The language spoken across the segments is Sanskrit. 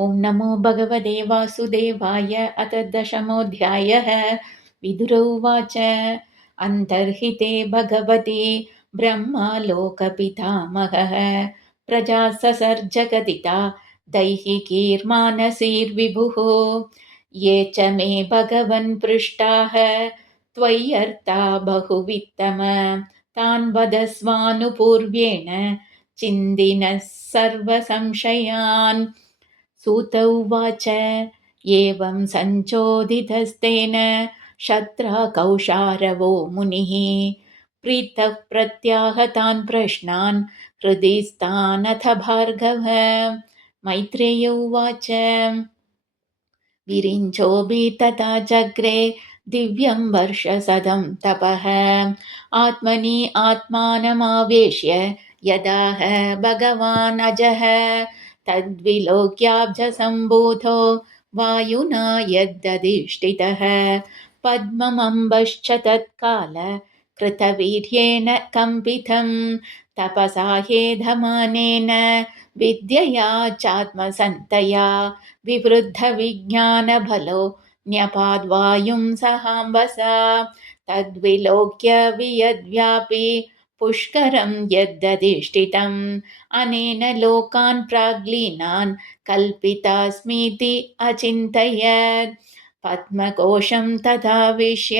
ॐ नमो भगवते वासुदेवाय। अथ दशमोऽध्यायः। विदुर उवाच अन्तर्हिते भगवते ब्रह्मालोकपितामहः प्रजाससर्जगदिता दैहिकीर्मानसीर्विभुः ये च मे भगवन् पृष्टाः त्वय्यर्था बहुवित्तम तान् वदस्वानुपूर्व्येण चिन्दिनः सर्वसंशयान्। सूत उवाच एवं सञ्चोदितस्तेन शत्रा कौशारवो मुनिः प्रीतः प्रत्याहतान् प्रश्नान् हृदि स्थानथ भार्गव। मैत्रेय उवाच विरिञ्चोऽपि तथा चक्रे दिव्यं वर्षसदं तपः आत्मनि आत्मानमावेश्य यदाह भगवान् अजः तद्विलोक्याब्जसम्भूतो वायुना यद्दधिष्ठितः पद्ममम्बश्च तत्काल कृतवीर्येण कम्पितं तपसा हेधमानेन विद्यया चात्मसन्तया विवृद्धविज्ञानबलो न्यपाद्वायुं सहाम्बसा तद्विलोक्य वियद्व्यापि पुष्करं यद्दधिष्ठितम् अनेन लोकान् प्राग्लीनान् कल्पितास्मीति अचिन्तयत् पद्मकोशं तथाविश्य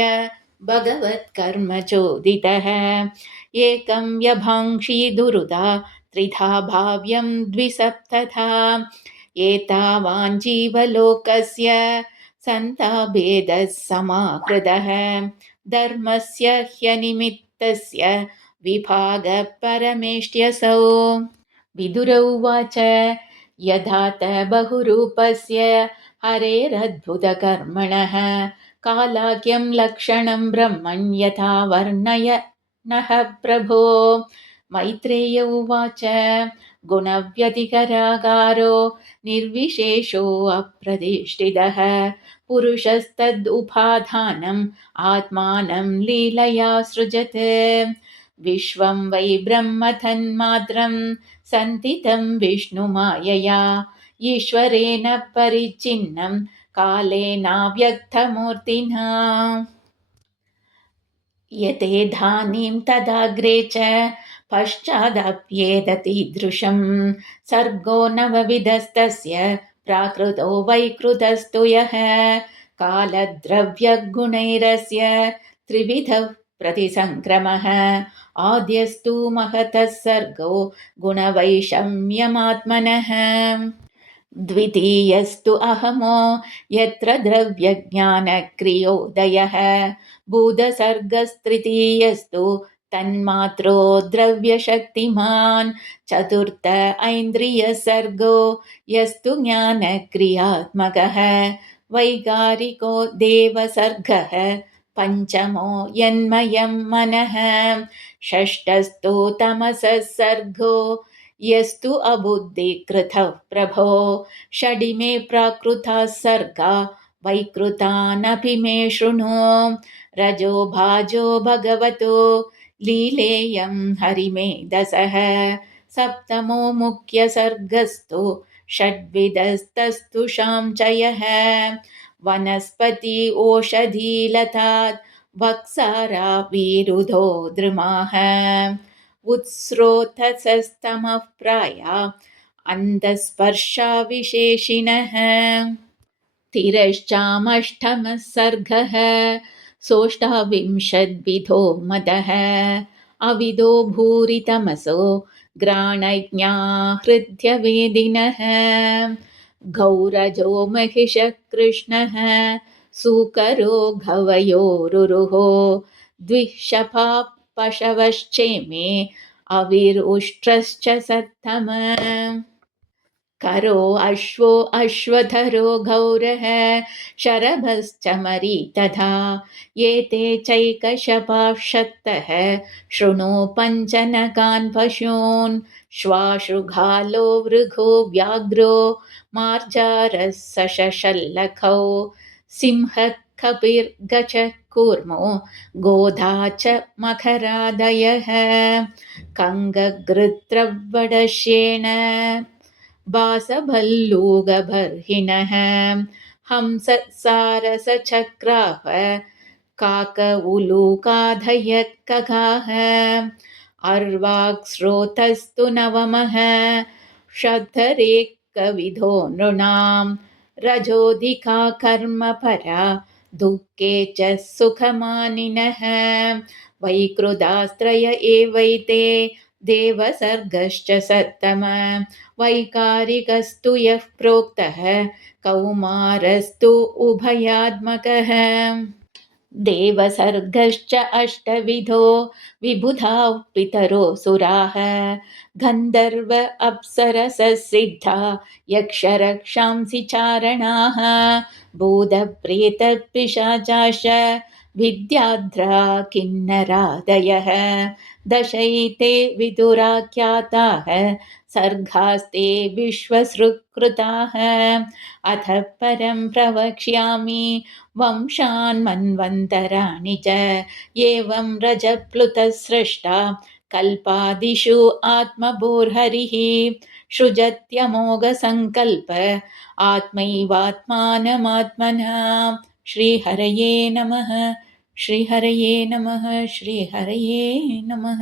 भगवत्कर्म चोदितः एकं व्यभाङ्क्षी दुरुदा त्रिधा भाव्यं द्विसप्तथा एतावान् जीवलोकस्य सन्ताभेदः समाहृतः धर्मस्य ह्यनिमित्तस्य विभागः परमेष्ट्यसौ। विदुर उवाच यथा त बहुरूपस्य हरेरद्भुतकर्मणः कालाख्यं लक्षणं ब्रह्मण् यथा वर्णय नः प्रभो। मैत्रेय उवाच गुणव्यतिकरागारो निर्विशेषो अप्रतिष्ठितः पुरुषस्तदुपाधानम् आत्मानं लीलया सृजत् विश्वं वै ब्रह्म तन्मात्रं सन्तितं विष्णुमायया ईश्वरेण परिच्छिन्नं कालेनाव्यक्तमूर्तिना यतेधानीं तदाग्रे च पश्चादप्येततीदृशं सर्गो नवविधस्तस्य प्राकृतो वैकृतस्तु यः कालद्रव्यगुणैरस्य त्रिविधः प्रतिसङ्क्रमः आद्यस्तु महतः सर्गो गुणवैषम्यमात्मनः द्वितीयस्तु अहमो यत्र द्रव्यज्ञानक्रियोदयः भूतसर्गस्तृतीयस्तु तन्मात्रो द्रव्यशक्तिमान् चतुर्थ ऐन्द्रियसर्गो यस्तु ज्ञानक्रियात्मकः वैकारिको देवसर्गः पञ्चमो यन्मयं मनः षष्ठस्तु तमसः सर्गो यस्तु अबुद्धिकृतः प्रभो षडिमे प्राकृताः सर्गा वैकृतानपि मे शृणु रजो भाजो भगवतो लीलेयं हरिमेधसः सप्तमो मुख्यसर्गस्तु षड्विधस्तस्तु शाञ्चयः वनस्पति ओषधीलतात् वक्सारा विरुधो द्रुमाः उत्स्रोतसस्तमः प्राया अन्धस्पर्शाविशेषिणः तिरश्चामष्टमः सर्गः सोऽष्टाविंशद्विधो मदः अविदो भूरितमसो ग्राणज्ञा हृद्यवेदिनः गौरजो महिषः कृष्णः सूकरो गवयोरुरुहो द्विशपा पशवश्चेमे अविरुष्ट्रश्च सत्तम करो अश्वो अश्वधरो गौरः शरभश्च मरी तथा एते चैकशपाः शक्तः शृणु पञ्चनकान् पशून् श्वाशृगालो वृघो व्याघ्रो मार्जारः सशशल्लखौ सिंहः कपिर्गजः कूर्मो गोधा च मकरादयः कङ्गगृत्रवडश्येन वासभल्लूगबर्हिणः हंससारसचक्राः काक उलूकाधयः खगाः अर्वाक्स्रोतस्तु नवमः शठरेकविधो नृणां रजोऽधिका कर्मपरा दुःखे च सुखमानिनः वैकृदास्त्रय एवैते देवसर्गश्च सत्तम वैकारिकस्तु यः प्रोक्तः कौमारस्तु उभयात्मकः देवसर्गश्च अष्टविधो विबुधा पितरो सुराः गन्धर्व अप्सरसः सिद्धा यक्षरक्षांसि चारणाः भूतप्रेतपिशाचाश्च विद्याद्रा किन्नरादयः दशैते विदुराख्याताः सर्गास्ते विश्वसृक्कृताः अथ परं प्रवक्ष्यामि वंशान् मन्वन्तराणि च एवं रजप्लुतः सृष्टा कल्पादिषु आत्मभूर्हरिः सृजत्यमोघसङ्कल्प आत्मैवात्मानमात्मना श्रीहरये नमः श्रीहरये नमः श्रीहरये नमः।